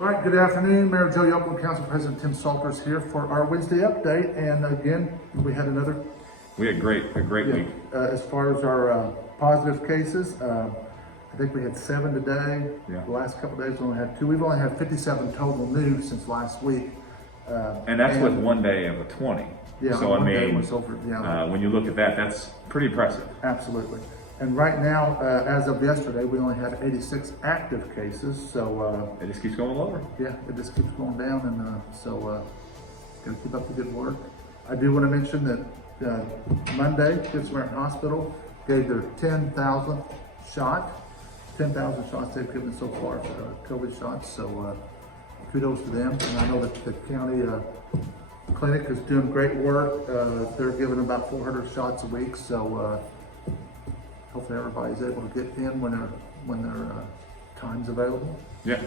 All right, good afternoon. Mayor Joe Yokel, Council President Tim Salters here for our Wednesday update. And again, we had a great week. As far as our positive cases, I think we had 7 today. Yeah. The last couple of days we only had 2. We've only had 57 total new since last week. And that's with one day of a 20. Yeah, so one day I mean, was over, yeah. when you look at that, that's pretty impressive. Absolutely. And right now, as of yesterday, we only have 86 active cases. So It just keeps going lower. yeah, it just keeps going down, and so gotta keep up the good work. I do want to mention that Monday, Good Samaritan Hospital gave their 10,000th shot. 10,000 shots they've given so far, COVID shots. So kudos to them. And I know that the county clinic is doing great work. They're giving about 400 shots a week. So hopefully everybody's able to get in when their time's available. Yeah.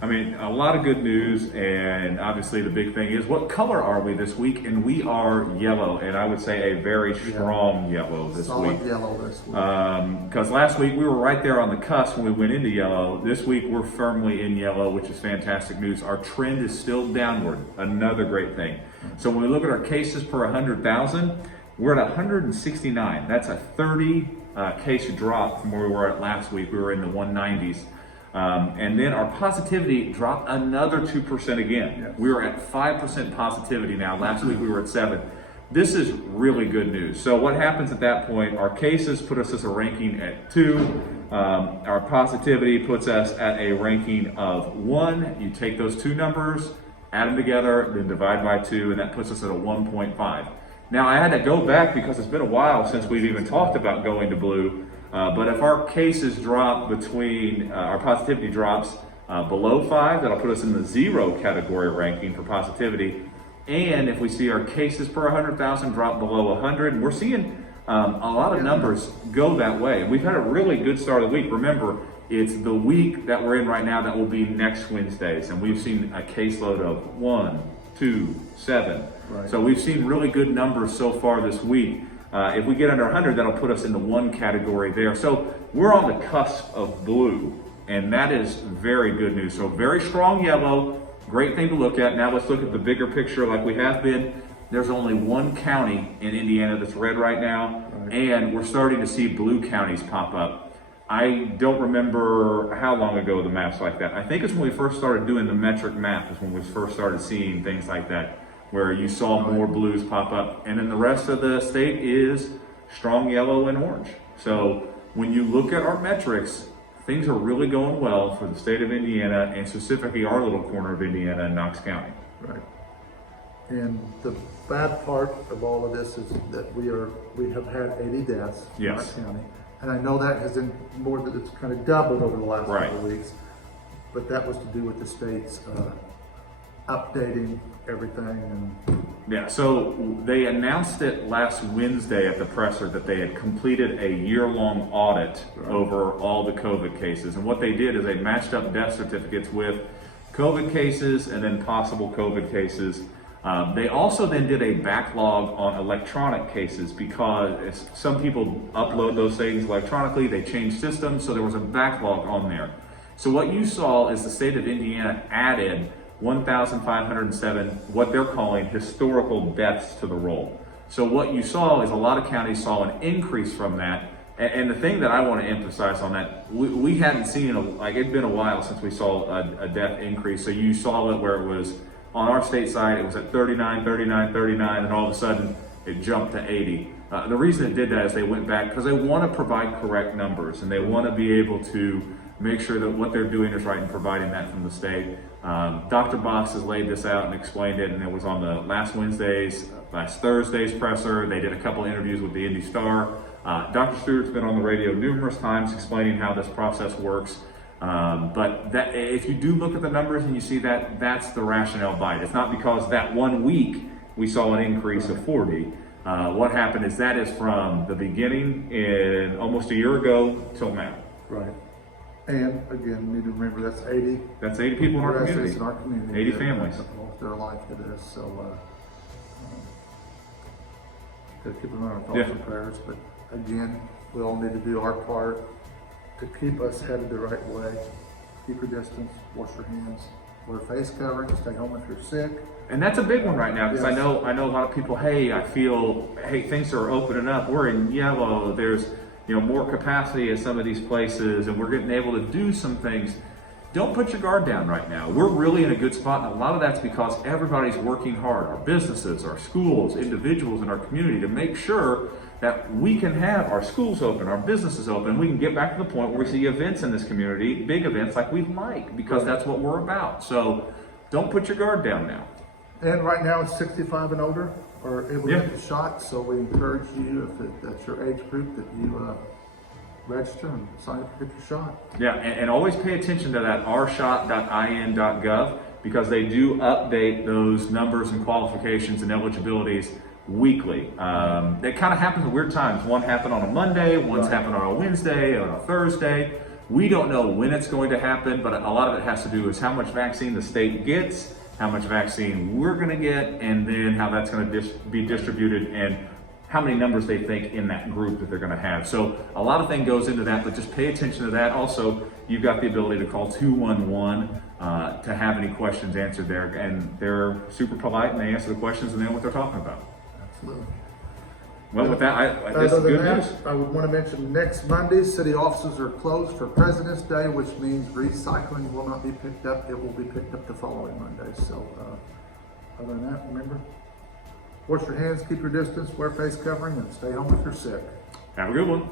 I mean, a lot of good news, and obviously the big thing is, what color are we this week? And we are yellow, and I would say a very strong yellow this Solid week. yellow this week. Because last week we were right there on the cusp when we went into yellow. This week we're firmly in yellow, which is fantastic news. Our trend is still downward, another great thing. So when we look at our cases per 100,000, we're at 169. That's a 30 case drop from where we were at last week. We were in the 190s. And then our positivity dropped another 2% again. Yes. We were at 5% positivity now. Last week we were at 7. This is really good news. So what happens at that point? Our cases put us as a ranking at 2. Our positivity puts us at a ranking of 1. You take those two numbers, add them together, then divide by 2, and that puts us at a 1.5. Now I had to go back because it's been a while since we've even talked about going to blue. But if our cases drop between, our positivity drops below 5, that'll put us in the 0 category ranking for positivity. And if we see our cases per 100,000 drop below 100, and we're seeing a lot of numbers go that way. We've had a really good start of the week. Remember, it's the week that we're in right now that will be next Wednesdays. And we've seen a caseload of 1, 2, 7. Right. So we've seen really good numbers so far this week. If we get under 100, that'll put us in the 1 category there. So we're on the cusp of blue, and that is very good news. So very strong yellow, great thing to look at. Now let's look at the bigger picture like we have been. There's only 1 county in Indiana that's red right now, and we're starting to see blue counties pop up. I don't remember how long ago the maps like that. I think it's when we first started doing the metric map is when we first started seeing things like that, where you saw more blues pop up. And then the rest of the state is strong yellow and orange. So when you look at our metrics, things are really going well for the state of Indiana, and specifically our little corner of Indiana in Knox County. Right. And the bad part of all of this is that we have had 80 deaths in our county. And I know that has been more than it's kind of doubled over the last couple of weeks, but that was to do with the state's updating everything. And yeah, so they announced it last Wednesday at the presser that they had completed a year-long audit over all the COVID cases. And what they did is they matched up death certificates with COVID cases and then possible COVID cases. They also then did a backlog on electronic cases because some people upload those things electronically, they change systems, so there was a backlog on there. So what you saw is the state of Indiana added 1,507, what they're calling historical deaths to the roll. So what you saw is a lot of counties saw an increase from that. And the thing that I want to emphasize on that, we hadn't seen, it'd been a while since we saw a death increase. So you saw it where it was, on our state side, it was at 39, 39, 39, and all of a sudden it jumped to 80. The reason it did that is they went back because they want to provide correct numbers, and they want to be able to make sure that what they're doing is right and providing that from the state. Dr. Box has laid this out and explained it, and it was on the last Thursday's presser. They did a couple interviews with the Indy Star. Dr. Stewart's been on the radio numerous times explaining how this process works. But that, if you do look at the numbers and you see that, that's the rationale behind it. It's not because that 1 week we saw an increase of 40. What happened is that is from the beginning in almost a year ago till now. right. And again, we need to remember that's 80. That's 80 people in our residents community. in our community. 80 that families. lost their life to this. So gotta keep them in our thoughts and prayers. But again, we all need to do our part to keep us headed the right way. Keep your distance, wash your hands, wear face covering, stay home if you're sick. And that's a big one right now, because Yes. I know a lot of people, hey, things are opening up. We're in yellow. There's, more capacity at some of these places, and we're getting able to do some things. Don't put your guard down right now. We're really in a good spot, and a lot of that's because everybody's working hard. Our businesses, our schools, individuals in our community, to make sure that we can have our schools open, our businesses open. We can get back to the point where we see events in this community, big events like we like, because that's what we're about. So don't put your guard down now. And right now it's 65 and older are able to Yeah. get the shot, so we encourage you, if that's your age group, that you register and sign up to get your shot. Yeah, and always pay attention to that rshot.in.gov, because they do update those numbers and qualifications and eligibilities weekly. It kind of happens at weird times. One happened on a Monday, one's happened on a Wednesday, on a Thursday. We don't know when it's going to happen, but a lot of it has to do with how much vaccine the state gets, how much vaccine we're going to get, and then how that's going to be distributed, and how many numbers they think in that group that they're going to have. So a lot of things goes into that, but just pay attention to that. Also, you've got the ability to call 211 to have any questions answered there, and they're super polite and they answer the questions and they know what they're talking about. Absolutely. Well, with that, this is Other good than news. that, I would want to mention next Monday, city offices are closed for President's Day, which means recycling will not be picked up. It will be picked up the following Monday. So, other than that, remember, wash your hands, keep your distance, wear face covering, and stay home if you're sick. Have a good one.